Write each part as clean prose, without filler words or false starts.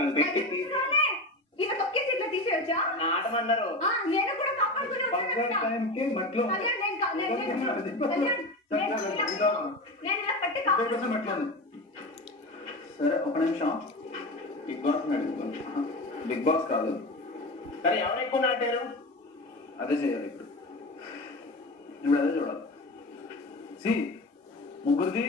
Automatic కాదు పెట్టి ఇలా తొక్కేసి ఇట్లా తీసేయొచ్చా? ఆటమన్నారు నేను కూడా కాపాడుకుని టైంకి మట్లో నేను పట్టి కాపాడు. సరే ఒక నిమిషం. బిగ్ బాస్ అడుగుతాను. బిగ్ బాస్ కాదు. సరే ఎవరు ఎక్కువ నాటారు అదే చేయాలి ఇప్పుడు. ఇప్పుడు అదే చూడాలి. సి ముగ్గురిది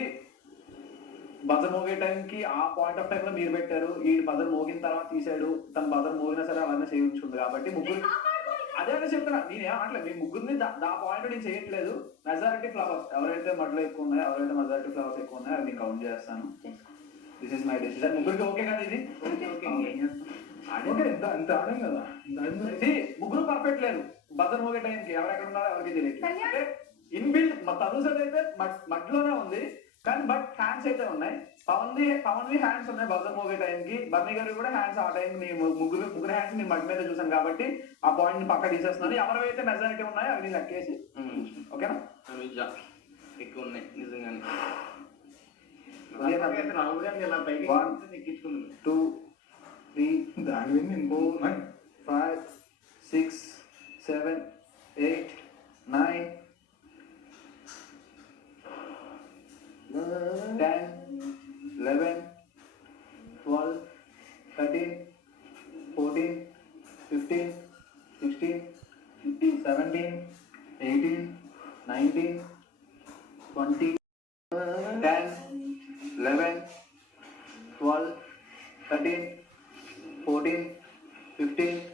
బజర్ మోగే టైంకి ఆ పాయింట్ ఆఫ్ టైంలో మీరు పెట్టారు. ఈ బజర్ మోగిన తర్వాత తీసాడు. తన బజర్ మోగినా సరే అలానే చేయించుకుంది కాబట్టి ముగ్గురు అదే అదే చెప్తున్నా. నేనేం అనట్లేదు. మీ ముగ్గురిని దా పాయింట్ నేను చేయట్లేదు. మెజారిటీ ఫ్లవర్స్ ఎవరైతే మడ్లో ఎక్కువ ఉన్నాయో, ఎవరైతే మెజారిటీ ఫ్లవర్స్ ఎక్కువ ఉన్నాయో అవి నేను కౌంట్ చేస్తాను. This is my decision. ముగ్గురికి ఓకే కదా ఇది? ముగ్గురు పర్ఫెక్ట్ లేరు. బజర్ మోగే టైంకి ఎవరెక్కడ ఉన్నారో ఎవరికి తెలియదు. అంటే ఇన్బిల్డ్ మా తనుసరి అయితే మధ్యలోనే ఉంది కానీ బట్ హ్యాండ్స్ అయితే ఉన్నాయి. పవన్ హ్యాండ్స్ ఉన్నాయి బజర్ మోగే టైంకి. బర్నీ గారు కూడా హ్యాండ్స్ ఆ టైం ముగ్గురు హ్యాండ్స్ నేను మధ్య మీద చూసాను కాబట్టి ఆ పాయింట్ ని పక్క తీసేస్తున్నాను. ఎవరైతే మెజారిటీ ఉన్నాయో అవి నేను లెక్కేసి ఓకేనా? ఎక్కువ ఉన్నాయి నిజంగానే. 1 2 3 4 5 6 7 8 9 10 11 12 13 14 15 16 17 18 19 20 10 11 12 13 14 15